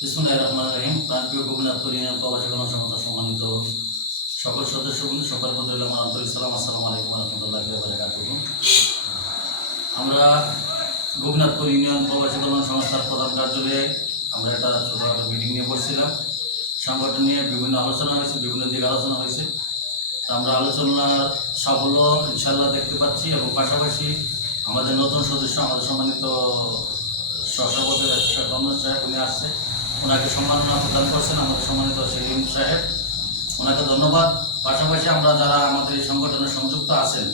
বিসমিল্লাহির রহমানির রহিম। প্রাণপ্রিয় গোপীনাথপুর ইউনিয়ন প্রবাসী কল্যাণ সংস্থা সম্মানিত সকল সদস্যবৃন্দ, সকল প্রতি আমার আন্তরিক সালাম। আসসালামু আলাইকুম ওয়া রাহমাতুল্লাহি ওয়া বারাকাতুহু। আমরা গোপীনাথপুর ইউনিয়ন প্রবাসী কল্যাণ সংস্থার প্রধান কার্যালয়ে আমরা একটা ছোটখাটো মিটিং নিয়ে বসছিলাম। সংগঠন নিয়ে বিভিন্ন আলোচনা হয়েছে, বিভিন্ন দিক আলোচনা হয়েছে। আমরা আলোচনার সাফল্য ইনশাআল্লাহ দেখতে পাচ্ছি এবং পাশাপাশি আমাদের নতুন সদস্য, আমাদের সম্মানিত সভাপতি রমজান সাহেব উনি আসছে, ওনাকে সম্মাননা প্রদান করছেন আমাদের সম্মানিত সেলিম সাহেব, ওনাকে ধন্যবাদ। পাশাপাশি আমরা যারা আমাদের এই সংগঠনে সংযুক্ত আছেন,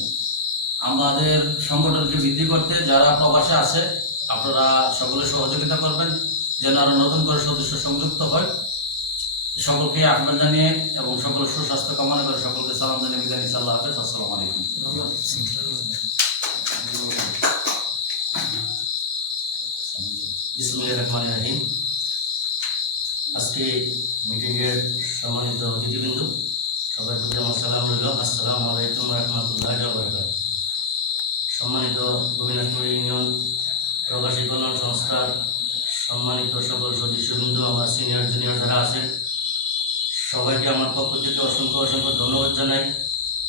আমাদের সংগঠনকে বৃদ্ধি করতে যারা প্রবাসে আছে, আপনারা সকলে সহযোগিতা করবেন যেন আরো নতুন করে সদস্য সংযুক্ত হয়। সকলকে আহ্বান জানিয়ে এবং সকলের সুস্বাস্থ্য কামনা করে সকলকে সালাম জানিয়ে বিদায় নিচ্ছি। আল্লাহ হাফেজ। আসসালামু আলাইকুম। বিসমিল্লাহির রহমানির রহিম। আজকে মিটিংয়ের সম্মানিত অতিথিবৃন্দ, সবার প্রতি আমার সালাম রইল। আসসালামু আলাইকুম ওয়া রাহমাতুল্লাহি ওয়া বারাকাতুহু। সম্মানিত গোপীনাথপুর ইউনিয়ন প্রবাসী কল্যাণ সংস্থার সম্মানিত সকল সদস্যবৃন্দ, আমার সিনিয়র জুনিয়র যারা আছেন, সবাইকে আমার পক্ষ থেকে অসংখ্য অসংখ্য ধন্যবাদ জানাই।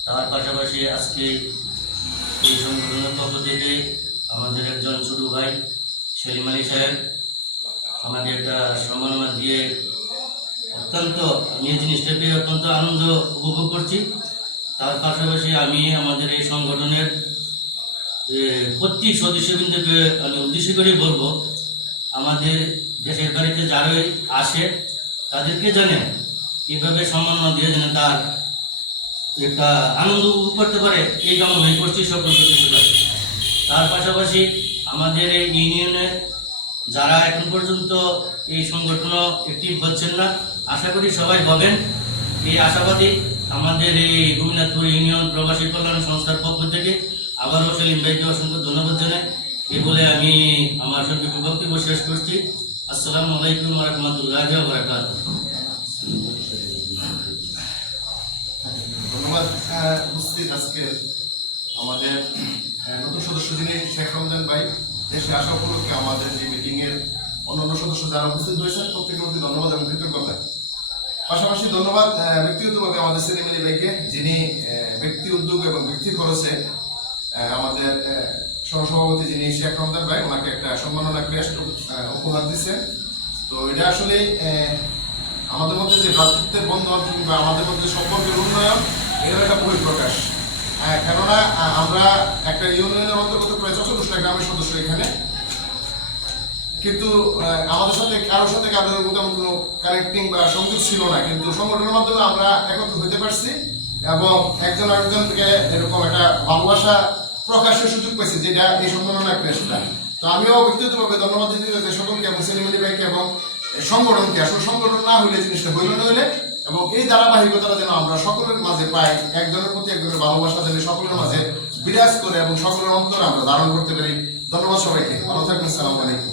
তার পাশাপাশি আজকে এই সংগঠনের পক্ষ থেকে আমাদের একজন ছোট ভাই সেলিম আলী সাহেব আমাকে একটা সম্মাননা দিয়ে অত্যন্ত আমি এই জিনিসটা পেয়ে অত্যন্ত আনন্দ উপভোগ করছি। তার পাশাপাশি আমি আমাদের এই সংগঠনের প্রত্যেক সদস্যবৃন্দকে আমি উদ্দেশ্য করে বলবো, আমাদের দেশের বাড়িতে যারাই আসে তাদেরকে জানে এভাবে সম্মাননা দিয়ে যেন তার একটা আনন্দ উপভোগ করতে পারে, এই কামনা আমি করছি সকল সদস্যরা। তার পাশাপাশি আমাদের এই ইউনিয়নে যারা এখন পর্যন্ত এই সংগঠন অ্যাক্টিভ হচ্ছেন না, আশা করি সবাই হবেন, এই আশাবাদী। আমাদের এই গোপীনাথপুর ইউনিয়ন প্রবাসী কল্যাণ সংস্থার পক্ষ থেকে আবারও সেলিম ভাইকে অসংখ্য ধন্যবাদ জানাই। এই বলে আমি আমার সংক্ষিপ্ত বক্তব্য শেষ করছি। আসসালামু আলাইকুম ওয়া রাহমাতুল্লাহি ওয়া বারাকাতুহু। ধন্যবাদ। উপস্থিত আজকে আমাদের নতুন সদস্য যিনি শেখ রমজান ভাই, দেশে আসা উপলক্ষে আমাদের যে মিটিং এর অন্যান্য সদস্য যারা উপস্থিত হয়েছেন প্রত্যেকের প্রতি ধন্যবাদ এবং কৃতজ্ঞতা। পাশাপাশি ধন্যবাদ ব্যক্তিগতভাবে আমাদের সেলিম আলী ভাইকে, যিনি ব্যক্তি উদ্যোগ এবং ব্যক্তি খরচে আমাদের সহসভাপতি যিনি শেখ রমজান ভাই, ওনাকে একটা সম্মাননা ক্রেস্ট উপহার দিচ্ছেন। তো এটা আসলে আমাদের মধ্যে যে ভ্রাতৃত্বের বন্ধন কিংবা আমাদের মধ্যে সম্পর্কের উন্নয়ন, এর একটা বহিঃপ্রকাশ। কেননা আমরা একটা ইউনিয়নের অন্তর্গত প্রায় 64টা গ্রামের সদস্য এখানে, কিন্তু আমাদের সাথে কারোর সাথে কারোর তেমন কোনো কানেক্টিং বা সংযোগ ছিল না, কিন্তু সংগঠনের মাধ্যমে আমরা একত্র হতে পারছি এবং একজন আরেকজনকে এরকম একটা ভালোবাসা প্রকাশের সুযোগ পেয়েছি, যেটা এই সম্মাননা ক্রেস্টটা। তো আমিও ব্যক্তিগতভাবে ধন্যবাদ দিতে চাই সকলকে এবং সেলিম আলী ভাইকে এবং সংগঠনকে। আসলে সংগঠন না হইলে জিনিসটা হইল না হইলে, এবং এই ধারাবাহিকতাটা যেন আমরা সকলের মাঝে পাই, একজনের প্রতি একজনের ভালোবাসা যেন সকলের মাঝে বিরাজ করে এবং সকলের অন্তরে আমরা ধারণ করতে পারি। ধন্যবাদ সবাইকে, ভালো থাকবেন। সালাম আলাইকুম।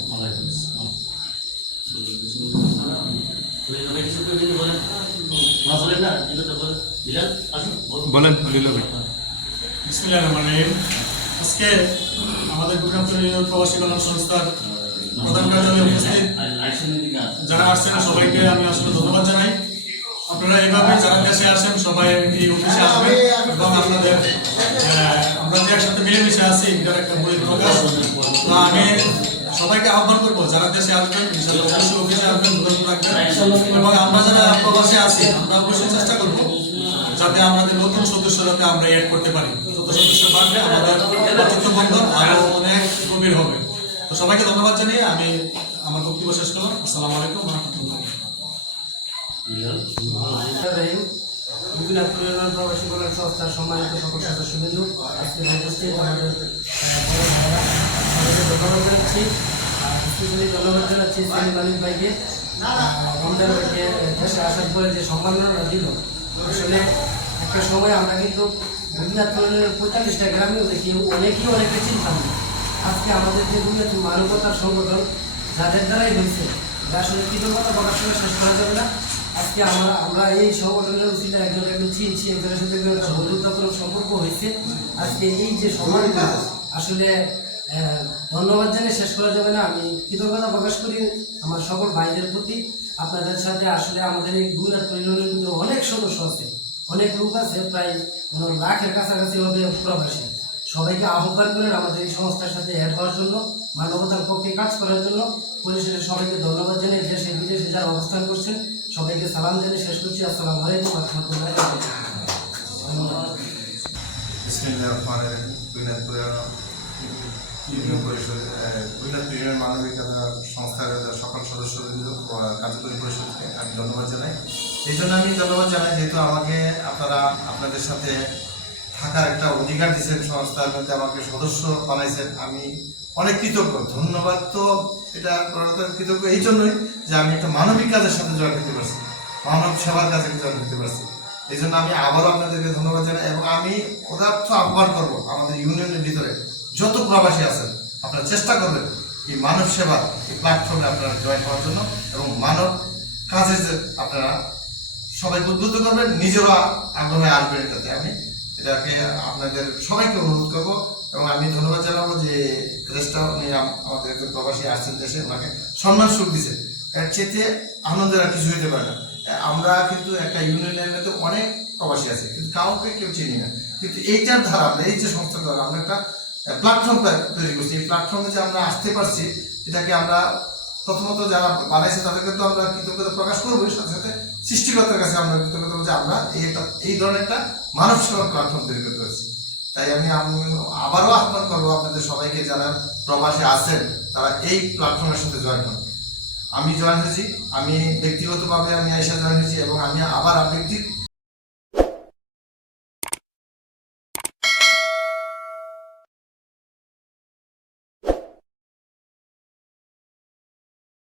বলেন বিসমিল্লাহির রহমানির রহিম। আজকে আমাদের গোপীনাথপুর ইউনিয়ন প্রবাসী কল্যাণ সংস্থার প্রধান কার্যালয়ে উপস্থিত যারা আসছেন সবাইকে আমি আসলে ধন্যবাদ জানাই। আপনারা এইভাবে যারা দেশে আসেন সবাই এই অফিসে আসবেন এবং আপনাদের আমরা যে একসাথে মিলেমিশে আছি এটার একটা বহিঃপ্রকাশ। তো আমি সবাইকে আহ্বান করবো যারা দেশে আসবেন অফিসে আসবেন, ধন্যবাদ রাখবেন। এবং আমরা যারা প্রবাসে আছি আমরা অবশ্যই চেষ্টা করবো যাতে আমাদের নতুন সদস্য যাতে আমরা এড করতে পারি। যত সদস্য বাড়বে আমাদের ভ্রাতৃত্ব বন্ধন আরো অনেক গভীর হবে। তো সবাইকে ধন্যবাদ জানিয়ে আমি আমার বক্তব্য শেষ করলাম। আসসালামু আলাইকুম ওয়া রাহমাতুল্লাহি। গোপীনাথপুর ইউনিয়ন প্রবাসী কল্যাণ সংস্থার সম্মানিত সকল সদস্যবৃন্দ, আজকে উপস্থিত আমাদের বড় ভাইরা, সবাইকে ধন্যবাদ জানাচ্ছি। স্পেশালি ধন্যবাদ জানাচ্ছি সেলিম আলী ভাইকে, রমজান ভাইকে দেশে আসার পরে যে সম্মাননা দিল। আসলে একটা সময় আমরা কিন্তু গোপীনাথপুর ইউনিয়নের 45টা গ্রামেও দেখি অনেকে চিনতাম না। আজকে আমাদের যে গোপীনাথপুর মানবতার সংগঠন যাদের দ্বারাই হয়েছে, আসলে কৃতজ্ঞতা প্রকাশ করে শেষ করা যাবে না। আজকে আমরা এই সংগঠনের উচিত একজনকে চিনছি, একজনের সাথে একটা বন্ধুত্বপূর্ণ সম্পর্ক হয়েছে। আজকে এই যে সম্মানটা আসলে ধন্যবাদ জানিয়ে শেষ করা যাবে না। আমি কৃতজ্ঞতা প্রকাশ করি আমার সকল ভাইদের প্রতি। আপনাদের সাথে আসলে আমাদের এই গোবিনাথপুর ইউনিয়নের ভিতরে অনেক সদস্য আছে, অনেক লোক আছে, প্রায় লাখের কাছাকাছি হবে প্রবাসী। সবাইকে আহ্বান করেন আমাদের এই সংস্থার সাথে অ্যাড হওয়ার জন্য, মানবতার পক্ষে কাজ করার জন্য। পরিশেষে সবাইকে ধন্যবাদ জানিয়ে দেশে বিদেশে যারা অবস্থান করছেন সবাইকে সালাম জানিয়ে শেষ করছি। আসসালামু আলাইকুম ওয়া রাহমাতুল্লাহি ওয়া বারাকাতুহু। ধন্যবাদ। বিসমিল্লাহির রহমানির রহিম। গোবিনাথপুর ইউনিয়ন পরিষদ, গোবিনাথপুর ইউনিয়ন মানবিকতা সংস্থার সকল সদস্যবৃন্দ কার্যকরী পরিষদকে আমি ধন্যবাদ জানাই। এই জন্য আমি ধন্যবাদ জানাই যেহেতু আমাকে আপনারা আপনাদের সাথে থাকার একটা অধিকার দিয়েছেন, সংস্থার মধ্যে আমাকে সদস্য বানাইছেন। আমি অনেক কৃতজ্ঞ। ধন্যবাদ তো এটা করার কৃতজ্ঞ এই জন্যই যে আমি একটা মানবিক কাজের সাথে জয়েন হতে পারছি, মানব সেবার কাজে জয়েন হতে পারছি। এই জন্য আমি আবারও আপনাদেরকে ধন্যবাদ জানাই এবং আমি পদার্থ আহ্বান করবো আমাদের ইউনিয়নের ভিতরে যত প্রবাসী আছেন আপনারা চেষ্টা করবেন এই মানব সেবার এই প্ল্যাটফর্মে আপনারা জয়েন হওয়ার জন্য এবং মানব কাজে যে আপনারা সবাই উদ্বুদ্ধ করবেন, নিজেরা আগ্রহে আসবেন। এটাতে আমি এটাকে আপনাদের সবাইকে অনুরোধ করবো এবং আমি ধন্যবাদ জানাবো যে দেশটা উনি আমাদের একজন প্রবাসী আসছেন দেশে, ওনাকে সম্মান সুখ দিচ্ছে। এর চেয়ে আনন্দের আর কিছু হতে পারে না। আমরা কিন্তু একটা ইউনিয়নের মধ্যে অনেক প্রবাসী আছে কিন্তু কাউকে কেউ চিনি না, কিন্তু এইটার ধারা আমরা এই যে সংস্থার দ্বারা আমরা একটা প্ল্যাটফর্ম তৈরি করছি। এই প্ল্যাটফর্মে যে আমরা আসতে পারছি এটাকে আমরা প্রথমত যারা বানাইছে তাদেরকে তো আমরা কৃতজ্ঞতা প্রকাশ করবো, সাথে সাথে সৃষ্টিকর্তার কাছে আমরা কৃতজ্ঞতা যে আমরা এই ধরনের একটা মানব সেবার প্ল্যাটফর্ম তৈরি করতে পারছি। তাই আমি আবারও আহ্বান করবো আপনাদের সবাইকে যারা প্রবাসে আছেন তারা এই প্ল্যাটফর্মের সাথে জয়েন হন। আমি জয়েন হয়েছি, আমি ব্যক্তিগতভাবে আমি আইসা জয়েন হয়েছি এবং আমি আবার ব্যক্তি